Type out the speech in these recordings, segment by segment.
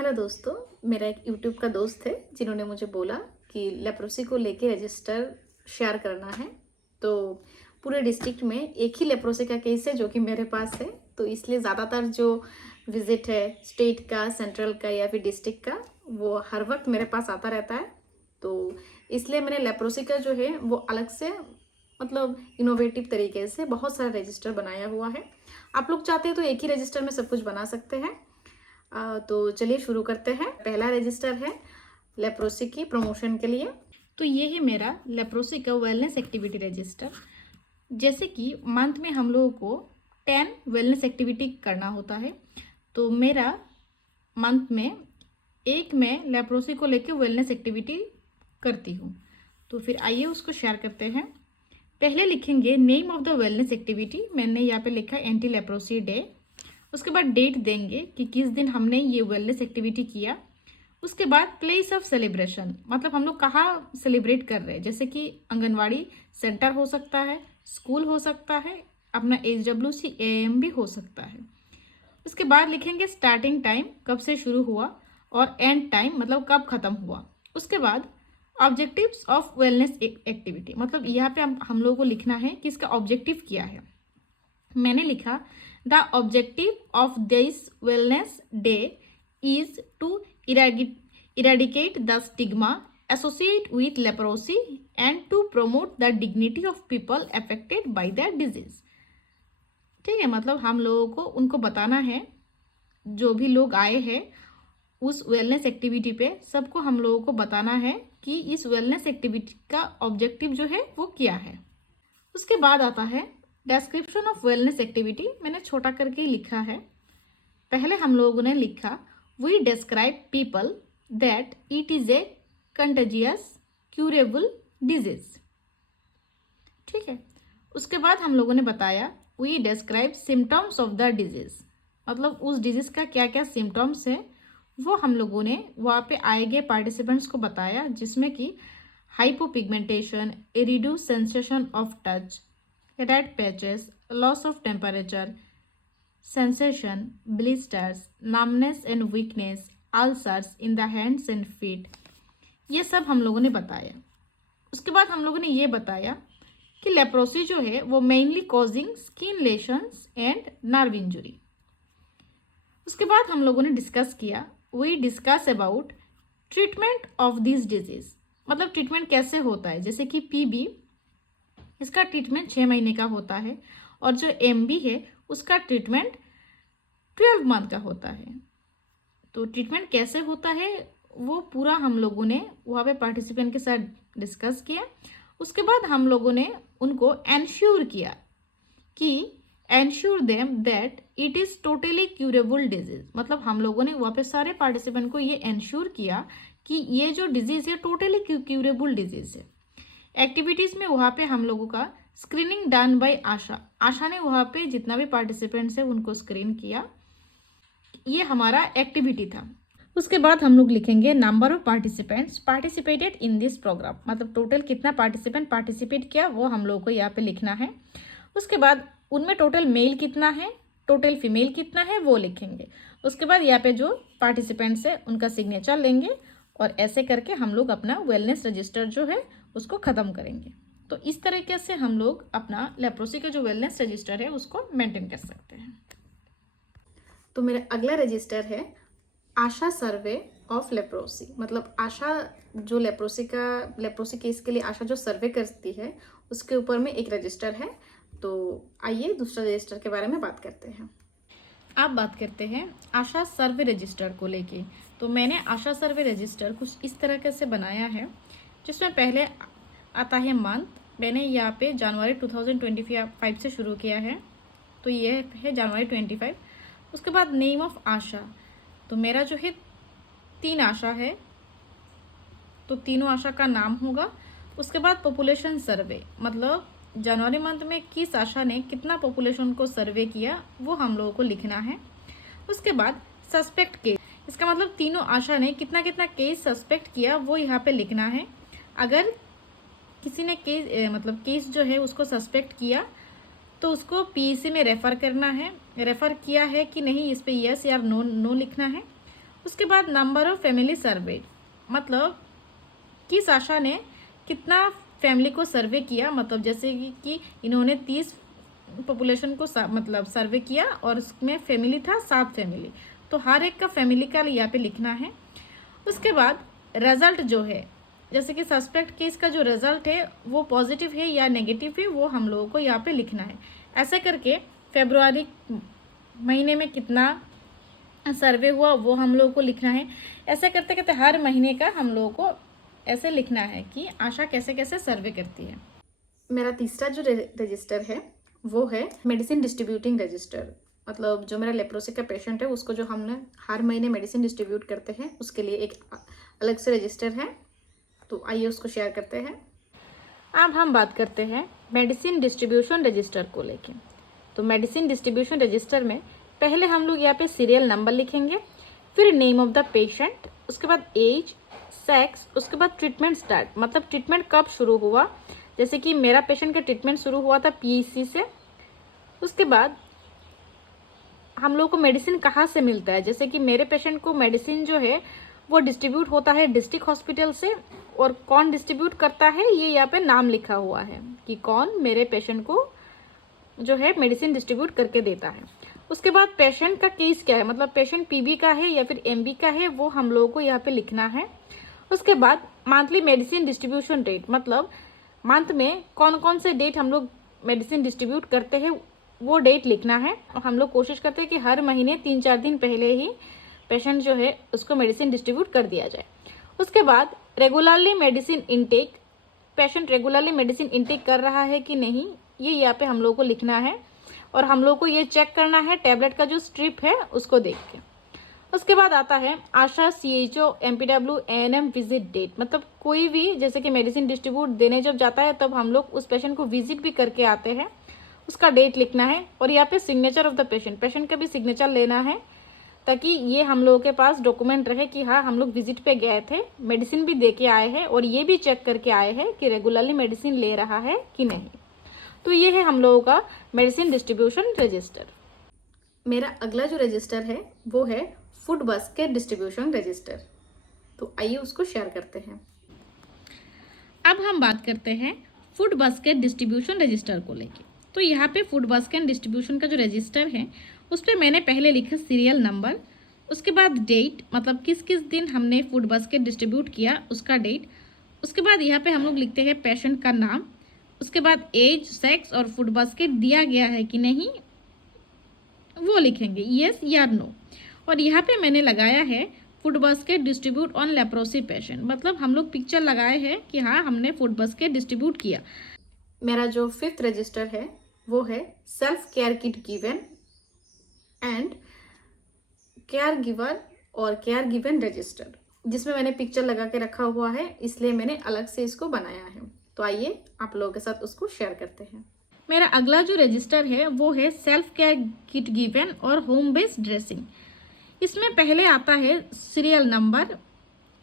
Hello दोस्तों, मेरा एक यूट्यूब का दोस्त है जिन्होंने मुझे बोला कि लेप्रोसी को लेके रजिस्टर शेयर करना है। तो पूरे डिस्ट्रिक्ट में एक ही लेप्रोसी का केस है जो कि मेरे पास है। तो इसलिए ज़्यादातर जो विजिट है स्टेट का, सेंट्रल का या फिर डिस्ट्रिक्ट का, वो हर वक्त मेरे पास आता रहता है। तो इसलिए मैंने लेप्रोसी का जो है वो अलग से मतलब इनोवेटिव तरीके से बहुत सारा रजिस्टर बनाया हुआ है। आप लोग चाहते हैं तो एक ही रजिस्टर में सब कुछ बना सकते हैं। तो चलिए शुरू करते हैं। पहला रजिस्टर है लेप्रोसी की प्रमोशन के लिए। तो ये है मेरा लेप्रोसी का वेलनेस एक्टिविटी रजिस्टर। जैसे कि मंथ में हम लोगों को 10 वेलनेस एक्टिविटी करना होता है। तो मेरा मंथ में एक मैं लेप्रोसी को लेकर वेलनेस एक्टिविटी करती हूँ। तो फिर आइए उसको शेयर करते हैं। पहले लिखेंगे name of the wellness activity. मैंने यहाँ पे लिखा एंटी लेप्रोसी डे। उसके बाद डेट देंगे कि किस दिन हमने ये वेलनेस एक्टिविटी किया। उसके बाद प्लेस ऑफ सेलिब्रेशन, मतलब हम लोग कहाँ सेलिब्रेट कर रहे हैं। जैसे कि आंगनवाड़ी सेंटर हो सकता है, स्कूल हो सकता है, अपना HWCAM भी हो सकता है। उसके बाद लिखेंगे स्टार्टिंग टाइम, कब से शुरू हुआ, और एंड टाइम मतलब कब खत्म हुआ। उसके बाद ऑब्जेक्टिव्स ऑफ वेलनेस एक्टिविटी, मतलब यहाँ पे हम लोगों को लिखना है कि इसका ऑब्जेक्टिव क्या है। मैंने लिखा the objective of this wellness day is to eradicate the stigma associate with leprosy and to promote the dignity of people affected by that disease. ठीक है, मतलब हम लोगों को उनको बताना है, जो भी लोग आए हैं उस वेलनेस एक्टिविटी पे, सबको हम लोगों को बताना है कि इस वेलनेस एक्टिविटी का ऑब्जेक्टिव जो है वो क्या है। उसके बाद आता है डिस्क्रिप्शन ऑफ वेलनेस एक्टिविटी। मैंने छोटा करके ही लिखा है। पहले हम लोगों ने लिखा we describe people that it is a contagious curable disease. ठीक है, उसके बाद हम लोगों ने बताया we describe symptoms of the disease, मतलब उस डिजीज का क्या क्या सिम्टम्स है वो हम लोगों ने वहाँ पे आए गए पार्टिसिपेंट्स को बताया, जिसमें कि hypopigmentation, reduce sensation of touch, red patches, loss of temperature, sensation, blisters, numbness and weakness, ulcers in the hands and feet, ये सब हम लोगों ने बताया। उसके बाद हम लोगों ने ये बताया कि लेप्रोसी जो है वो mainly causing skin lesions and nerve injury. उसके बाद हम लोगों ने डिस्कस किया we discuss about treatment of this disease, मतलब ट्रीटमेंट कैसे होता है। जैसे कि PB, इसका ट्रीटमेंट 6 महीने का होता है, और जो MB है उसका ट्रीटमेंट 12 मंथ का होता है। तो ट्रीटमेंट कैसे होता है वो पूरा हम लोगों ने वहाँ पे पार्टिसिपेंट के साथ डिस्कस किया। उसके बाद हम लोगों ने उनको एंश्योर किया कि ensure them that it is totally curable disease, मतलब हम लोगों ने वहाँ पे सारे पार्टिसिपेंट को ये एंश्योर किया कि ये जो डिजीज है टोटली क्यूरेबल डिजीज है। एक्टिविटीज़ में वहाँ पे हम लोगों का स्क्रीनिंग डन बाय आशा ने वहाँ पे जितना भी पार्टिसिपेंट्स है उनको स्क्रीन किया। ये हमारा एक्टिविटी था। उसके बाद हम लोग लिखेंगे number of participants participated in this programme, मतलब टोटल कितना पार्टिसिपेंट पार्टिसिपेट किया वो हम लोगों को यहाँ पे लिखना है। उसके बाद उनमें टोटल मेल कितना है, टोटल फीमेल कितना है वो लिखेंगे। उसके बाद यहाँ पे जो पार्टिसिपेंट्स है उनका सिग्नेचर लेंगे, और ऐसे करके हम लोग अपना वेलनेस रजिस्टर जो है उसको ख़त्म करेंगे। तो इस तरीके से हम लोग अपना लेप्रोसी का जो वेलनेस रजिस्टर है उसको मेंटेन कर सकते हैं। तो मेरा अगला रजिस्टर है आशा सर्वे ऑफ लेप्रोसी, मतलब आशा जो लेप्रोसी केस के लिए आशा जो सर्वे करती है उसके ऊपर में एक रजिस्टर है। तो आइए दूसरा रजिस्टर के बारे में बात करते हैं। आप बात करते हैं आशा सर्वे रजिस्टर को लेके। तो मैंने आशा सर्वे रजिस्टर कुछ इस तरह से बनाया है, जिसमें पहले आता है मंथ। मैंने यहाँ पे जनवरी 2025 से शुरू किया है, तो ये है जनवरी 25। उसके बाद नेम ऑफ आशा, तो मेरा जो है 3 आशा है, तो तीनों आशा का नाम होगा। उसके बाद पॉपुलेशन सर्वे, मतलब जनवरी मंथ में किस आशा ने कितना पॉपुलेशन को सर्वे किया वो हम लोगों को लिखना है। उसके बाद सस्पेक्ट केस, इसका मतलब तीनों आशा ने कितना कितना केस सस्पेक्ट किया वो यहाँ पे लिखना है। अगर किसी ने केस जो है उसको सस्पेक्ट किया तो उसको PEC में रेफ़र करना है, रेफ़र किया है कि नहीं इस पे यस या नो लिखना है। उसके बाद नंबर ऑफ फैमिली सर्वे, मतलब किस आशा ने कितना फैमिली को सर्वे किया, मतलब जैसे कि इन्होंने 30 पॉपुलेशन को मतलब सर्वे किया और उसमें फैमिली था 7 फैमिली, तो हर एक का फैमिली का यहाँ पे लिखना है। उसके बाद रिजल्ट जो है, जैसे कि सस्पेक्ट केस का जो रिजल्ट है वो पॉजिटिव है या नेगेटिव है, वो हम लोगों को यहाँ पे लिखना है। ऐसे करके फरवरी महीने में कितना सर्वे हुआ वो हम लोगों को लिखना है। ऐसे करते करते हर महीने का हम लोगों को ऐसे लिखना है कि आशा कैसे कैसे सर्वे करती है। मेरा तीसरा जो रजिस्टर है वो है मेडिसिन डिस्ट्रीब्यूटिंग रजिस्टर, मतलब जो मेरा लेप्रोसी का पेशेंट है उसको जो हमने हर महीने मेडिसिन डिस्ट्रीब्यूट करते हैं उसके लिए एक अलग से रजिस्टर है। तो आइए उसको शेयर करते हैं। अब हम बात करते हैं मेडिसिन डिस्ट्रीब्यूशन रजिस्टर को लेके। तो मेडिसिन डिस्ट्रीब्यूशन रजिस्टर में पहले हम लोग यहाँ पे सीरियल नंबर लिखेंगे, फिर नेम ऑफ द पेशेंट, उसके बाद एज, सेक्स, उसके बाद ट्रीटमेंट स्टार्ट, मतलब ट्रीटमेंट कब शुरू हुआ। जैसे कि मेरा पेशेंट का ट्रीटमेंट शुरू हुआ था पीएचसी से। उसके बाद हम लोग को मेडिसिन कहाँ से मिलता है, जैसे कि मेरे पेशेंट को मेडिसिन जो है वो डिस्ट्रीब्यूट होता है डिस्ट्रिक्ट हॉस्पिटल से, और कौन डिस्ट्रीब्यूट करता है ये यहाँ पे नाम लिखा हुआ है कि कौन मेरे पेशेंट को जो है मेडिसिन डिस्ट्रीब्यूट करके देता है। उसके बाद पेशेंट का केस क्या है, मतलब पेशेंट पीबी का है या फिर एमबी का है, वो हम लोगों को यहाँ पे लिखना है। उसके बाद मंथली मेडिसिन डिस्ट्रीब्यूशन डेट, मतलब मंथ में कौन कौन से डेट हम लोग मेडिसिन डिस्ट्रीब्यूट करते हैं वो डेट लिखना है। और हम लोग कोशिश करते हैं कि हर महीने 3-4 दिन पहले ही पेशेंट जो है उसको मेडिसिन डिस्ट्रीब्यूट कर दिया जाए। उसके बाद regularly medicine intake, patient regularly medicine intake कर रहा है कि नहीं, ये यहाँ पे हम लोग को लिखना है। और हम लोग को ये चेक करना है टैबलेट का जो स्ट्रिप है उसको देख के। उसके बाद आता है ASHA, CHO, MPW, ANM visit date, मतलब कोई भी जैसे कि मेडिसिन डिस्ट्रीब्यूट देने जब जाता है तब हम लोग उस पेशेंट को विजिट भी करके आते हैं, उसका डेट लिखना है। और यहाँ पे signature of the patient, patient का भी सिग्नेचर लेना है ताकि ये हम लोगों के पास डॉक्यूमेंट रहे कि हाँ हम लोग विजिट पे गए थे, मेडिसिन भी दे के आए हैं और ये भी चेक करके आए हैं कि रेगुलरली मेडिसिन ले रहा है कि नहीं। तो ये है हम लोगों का मेडिसिन डिस्ट्रीब्यूशन रजिस्टर। मेरा अगला जो रजिस्टर है वो है फूड बास्केट डिस्ट्रीब्यूशन रजिस्टर। तो आइए उसको शेयर करते हैं। अब हम बात करते हैं फूड बास्केट डिस्ट्रीब्यूशन रजिस्टर को लेके। तो यहाँ पे फूड बास्केट डिस्ट्रीब्यूशन का जो रजिस्टर है उस पर मैंने पहले लिखा सीरियल नंबर, उसके बाद डेट, मतलब किस किस दिन हमने फूड बास्केट डिस्ट्रीब्यूट किया उसका डेट। उसके बाद यहाँ पे हम लोग लिखते हैं पेशेंट का नाम, उसके बाद एज, सेक्स और फूड बास्केट दिया गया है कि नहीं वो लिखेंगे, यस या नो। और यहाँ पे मैंने लगाया है food basket distribute on leprosy patient, मतलब हम लोग पिक्चर लगाए हैं कि हाँ हमने फूड बास्केट डिस्ट्रीब्यूट किया। मेरा जो 5th रजिस्टर है वो है self care kit given and care giver और केयर गिवन रजिस्टर, जिसमें मैंने पिक्चर लगा के रखा हुआ है, इसलिए मैंने अलग से इसको बनाया है। तो आइए आप लोगों के साथ उसको शेयर करते हैं। मेरा अगला जो रजिस्टर है वो है सेल्फ केयर किट गिवन और होम बेस्ड ड्रेसिंग। इसमें पहले आता है सीरियल नंबर,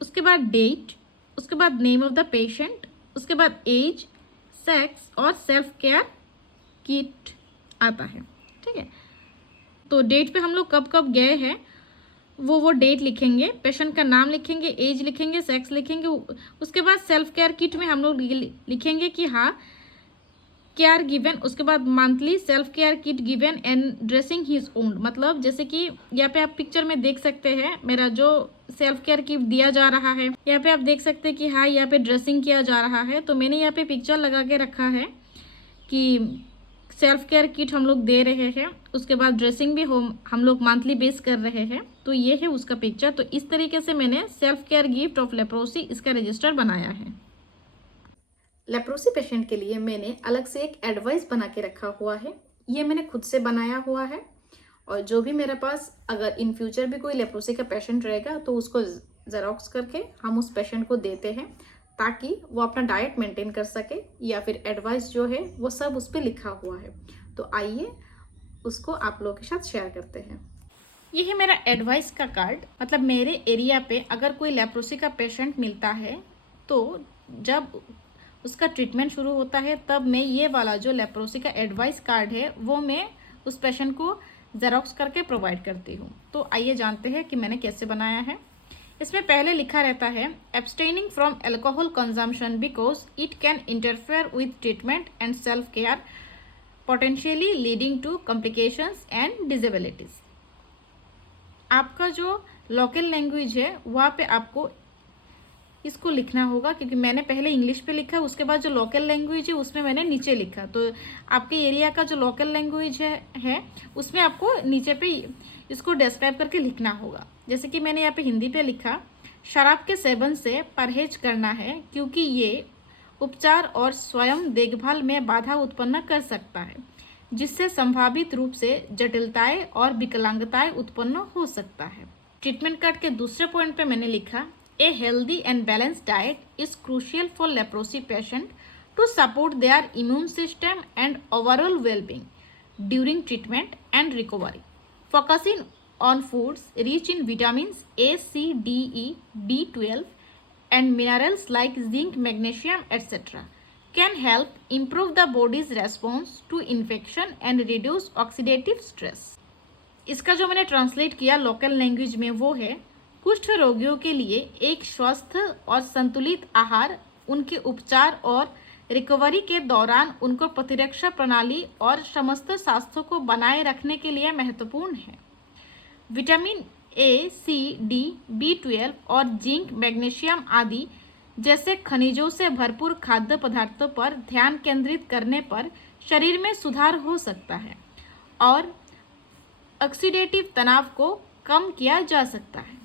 उसके बाद डेट, उसके बाद नेम ऑफ द पेशेंट, उसके बाद एज, सेक्स और सेल्फ केयर किट आता है। ठीक है, तो डेट पे हम लोग कब कब गए हैं वो डेट लिखेंगे, पेशेंट का नाम लिखेंगे, एज लिखेंगे, सेक्स लिखेंगे। उसके बाद सेल्फ केयर किट में हम लोग लिखेंगे कि हाँ केयर गिवन, उसके बाद monthly self care kit given and dressing his own, मतलब जैसे कि यहाँ पे आप पिक्चर में देख सकते हैं मेरा जो सेल्फ केयर किट दिया जा रहा है, यहाँ पे आप देख सकते हैं कि हाँ यहाँ पे ड्रेसिंग किया जा रहा है। तो मैंने यहाँ पे पिक्चर लगा के रखा है कि सेल्फ केयर किट हम लोग दे रहे हैं, उसके बाद ड्रेसिंग भी हम लोग मंथली बेस कर रहे हैं। तो ये है उसका पिक्चर। तो इस तरीके से मैंने self care gift of leprosy इसका रजिस्टर बनाया है। लेप्रोसी पेशेंट के लिए मैंने अलग से एक एडवाइस बना के रखा हुआ है, ये मैंने खुद से बनाया हुआ है। और जो भी मेरे पास अगर इन फ्यूचर भी कोई लेप्रोसी का पेशेंट रहेगा तो उसको जेरोक्स करके हम उस पेशेंट को देते हैं ताकि वो अपना डाइट मेंटेन कर सके, या फिर एडवाइस जो है वो सब उस पर लिखा हुआ है। तो आइए उसको आप लोगों के साथ शेयर करते हैं। ये है मेरा एडवाइस का कार्ड, मतलब मेरे एरिया पे अगर कोई लेप्रोसी का पेशेंट मिलता है तो जब उसका ट्रीटमेंट शुरू होता है तब मैं ये वाला जो लेप्रोसी का एडवाइस कार्ड है वो मैं उस पेशेंट को जेरोक्स करके प्रोवाइड करती हूँ। तो आइए जानते हैं कि मैंने कैसे बनाया है। इसमें पहले लिखा रहता है abstaining from alcohol consumption because it can interfere with treatment and self care potentially leading to complications and disabilities. आपका जो लोकल लैंग्वेज है वहाँ पे आपको इसको लिखना होगा, क्योंकि मैंने पहले इंग्लिश पे लिखा, उसके बाद जो लोकल लैंग्वेज है उसमें मैंने नीचे लिखा। तो आपके एरिया का जो लोकल लैंग्वेज है उसमें आपको नीचे पे इसको डिस्क्राइब करके लिखना होगा। जैसे कि मैंने यहाँ पे हिंदी पे लिखा, शराब के सेवन से परहेज करना है क्योंकि ये उपचार और स्वयं देखभाल में बाधा उत्पन्न कर सकता है, जिससे संभावित रूप से जटिलताएं और विकलांगताएं उत्पन्न हो सकता है। ट्रीटमेंट कार्ड के दूसरे पॉइंट पे मैंने लिखा, A healthy and balanced diet is crucial for leprosy patient to support their immune system and overall well-being during treatment and recovery. Focusing on foods rich in vitamins A, C, D, E, B12 and minerals like zinc, magnesium, etc. can help improve the body's response to infection and reduce oxidative stress. इसका जो मैंने translate किया local language में वो है, कुष्ठ रोगियों के लिए एक स्वस्थ और संतुलित आहार उनके उपचार और रिकवरी के दौरान उनको प्रतिरक्षा प्रणाली और समस्त स्वास्थ्य को बनाए रखने के लिए महत्वपूर्ण है। Vitamin A, C, D, B12 और जिंक, मैग्नीशियम आदि जैसे खनिजों से भरपूर खाद्य पदार्थों पर ध्यान केंद्रित करने पर शरीर में सुधार हो सकता है और ऑक्सीडेटिव तनाव को कम किया जा सकता है।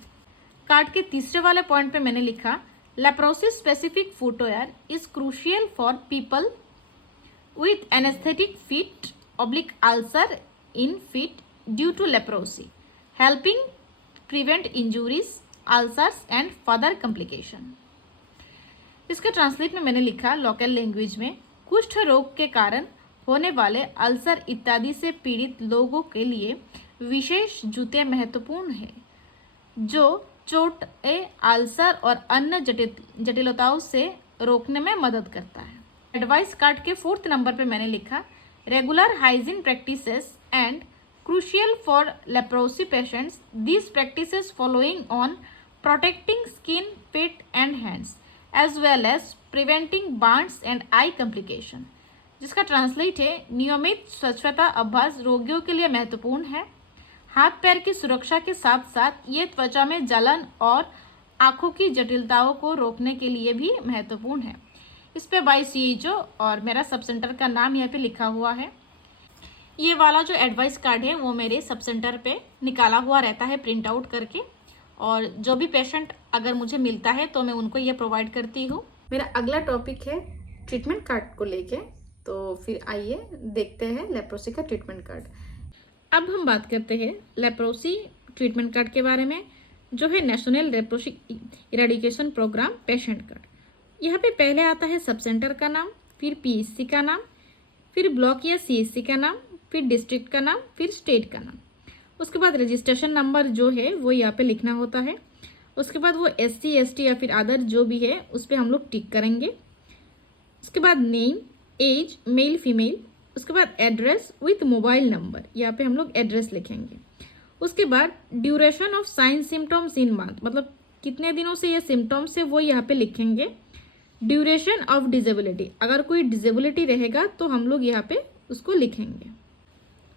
कार्ड के तीसरे वाले पॉइंट पे मैंने लिखा, leprosy specific footwear is crucial for people with anaesthetic feet oblique ulcer in feet due to leprosy, helping prevent injuries, ulcers and further complication. इसके ट्रांसलेट में मैंने लिखा लोकल लैंग्वेज में, कुष्ठ रोग के कारण होने वाले अल्सर इत्यादि से पीड़ित लोगों के लिए विशेष जूते महत्वपूर्ण है जो चोट, अल्सर और अन्य जटिलताओं से रोकने में मदद करता है। एडवाइस कार्ड के फोर्थ नंबर पे मैंने लिखा, regular hygiene practices and crucial for leprosy patients, these practices following on protecting skin, feet and hands as well as preventing burns and eye complication. जिसका ट्रांसलेट है, नियमित स्वच्छता अभ्यास रोगियों के लिए महत्वपूर्ण है। हाथ पैर की सुरक्षा के साथ साथ ये त्वचा में जलन और आंखों की जटिलताओं को रोकने के लिए भी महत्वपूर्ण है। इस पे बाय CHO और मेरा सब सेंटर का नाम यहाँ पे लिखा हुआ है। ये वाला जो एडवाइस कार्ड है वो मेरे सब सेंटर पे निकाला हुआ रहता है प्रिंट आउट करके, और जो भी पेशेंट अगर मुझे मिलता है तो मैं उनको ये प्रोवाइड करती हूँ। मेरा अगला टॉपिक है ट्रीटमेंट कार्ड को लेके, तो फिर आइए देखते हैं लेप्रोसी का ट्रीटमेंट कार्ड। अब हम बात करते हैं लेप्रोसी ट्रीटमेंट कार्ड के बारे में, जो है national leprosy eradication programme patient card. यहाँ पे पहले आता है सब सेंटर का नाम, फिर PSC का नाम, फिर ब्लॉक या CSC का नाम, फिर डिस्ट्रिक्ट का नाम, फिर स्टेट का नाम। उसके बाद रजिस्ट्रेशन नंबर जो है वो यहाँ पे लिखना होता है। उसके बाद वो SC ST या फिर अदर जो भी है उस पर हम लोग टिक करेंगे। उसके बाद नेम, एज, मेल फीमेल। उसके बाद एड्रेस विथ मोबाइल नंबर, यहाँ पे हम लोग एड्रेस लिखेंगे। उसके बाद duration of sine symptoms in month, मतलब कितने दिनों से ये सिम्टम्स है वो यहाँ पे लिखेंगे। ड्यूरेशन ऑफ डिजेबिलिटी, अगर कोई डिजेबिलिटी रहेगा तो हम लोग यहाँ पे उसको लिखेंगे।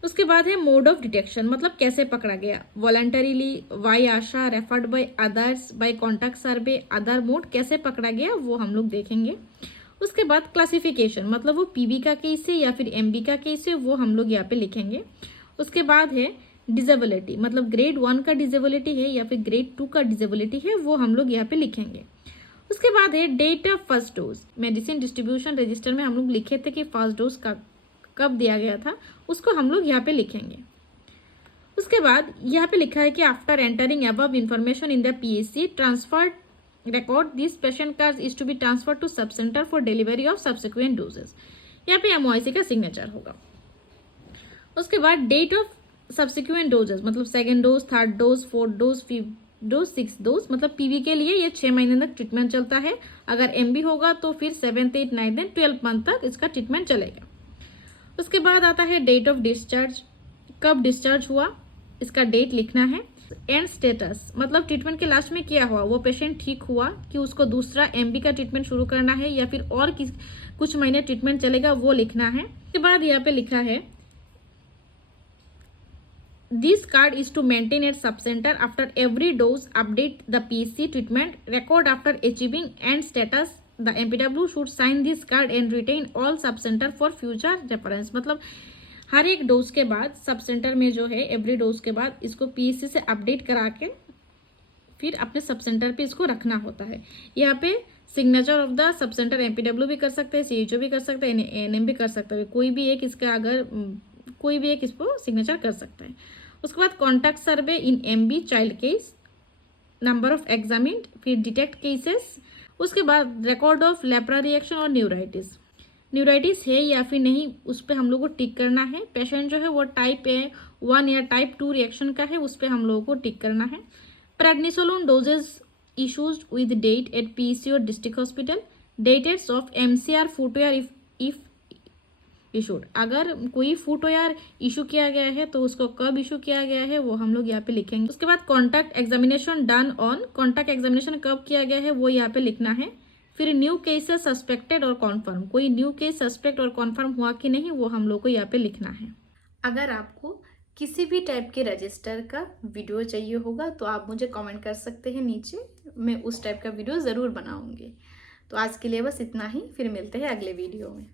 उसके बाद है मोड ऑफ डिटेक्शन, मतलब कैसे पकड़ा गया, voluntarily, by ASHA, referred by others, by contact survey, other mode, कैसे पकड़ा गया वो हम लोग देखेंगे। उसके बाद क्लासिफिकेशन, मतलब वो PB का केस है या फिर MB का केस है वो हम लोग यहाँ पे लिखेंगे। उसके बाद है डिजेबिलिटी, मतलब ग्रेड 1 का डिजेबिलिटी है या फिर ग्रेड 2 का डिजेबिलिटी है वो हम लोग यहाँ पे लिखेंगे। उसके बाद है date of first dose, medicine distribution register में हम लोग लिखे थे कि फर्स्ट डोज का कब दिया गया था, उसको हम लोग यहाँ पे लिखेंगे। उसके बाद यहाँ पे लिखा है कि after entering above information in the PSC transferred record this patient cards is to be transferred to sub center for delivery of subsequent doses। यहाँ पे MOIC का सिग्नेचर होगा। उसके बाद डेट ऑफ सब्सिक्वेंट डोजेस, मतलब second dose, third dose, fourth dose, fifth dose, six dose, मतलब PB के लिए ये 6 महीने तक ट्रीटमेंट चलता है। अगर MB होगा तो फिर 7th, 8th, 9th, 12th month तक इसका ट्रीटमेंट चलेगा। उसके बाद आता है डेट ऑफ डिस्चार्ज, कब डिस्चार्ज हुआ, इसका डेट लिखना है। एंड स्टेटस मतलब ट्रीटमेंट के लास्ट में क्या हुआ, वो पेशेंट ठीक हुआ कि उसको दूसरा एमबी का ट्रीटमेंट शुरू करना है या फिर और कुछ महीने ट्रीटमेंट चलेगा, वो लिखना है। उसके बाद यहाँ पे लिखा है this card is to maintain at sub centre after every dose, update the PC treatment record after achieving end status, the MPW should sign this card and retain all sub centre for future reference. मतलब हर एक dose के बाद sub centre में जो है every dose के बाद इसको पीसी से अपडेट करा के फिर अपने सब सेंटर पे इसको रखना होता है। यहाँ पे signature of the sub centre MPW भी कर सकते हैं, सीएचओ भी कर सकते हैं, एएनएम भी कर सकते हैं, कोई भी एक इसका अगर कोई भी एक इसको सिग्नेचर कर सकता है। उसके बाद contact survey in MB child case, number of examined, फिर डिटेक्ट केसेस, उसके बाद रिकॉर्ड ऑफ लेप्रा रिएक्शन और न्यूराइटिस है या फिर नहीं उस पर हम लोग को टिक करना है। पेशेंट जो है वो टाइप 1 या टाइप 2 रिएक्शन का है, उस पर हम लोगों को टिक करना है। Prednisolone doses issues with date at PC और district hospital, dates of MCR footwear if issued, अगर कोई फुटवेयर इशू किया गया है तो उसको कब इशू किया गया है वो हम लोग यहाँ पे लिखेंगे। उसके बाद contact examination done on, contact examination कब किया गया है वो यहाँ पे लिखना है। फिर न्यू केसेस सस्पेक्टेड और कॉन्फर्म, कोई न्यू केस सस्पेक्ट और कॉन्फर्म हुआ कि नहीं वो हम लोग को यहाँ पे लिखना है। अगर आपको किसी भी टाइप के रजिस्टर का वीडियो चाहिए होगा तो आप मुझे कमेंट कर सकते हैं नीचे, मैं उस टाइप का वीडियो ज़रूर बनाऊंगी। तो आज के लिए बस इतना ही, फिर मिलते हैं अगले वीडियो में।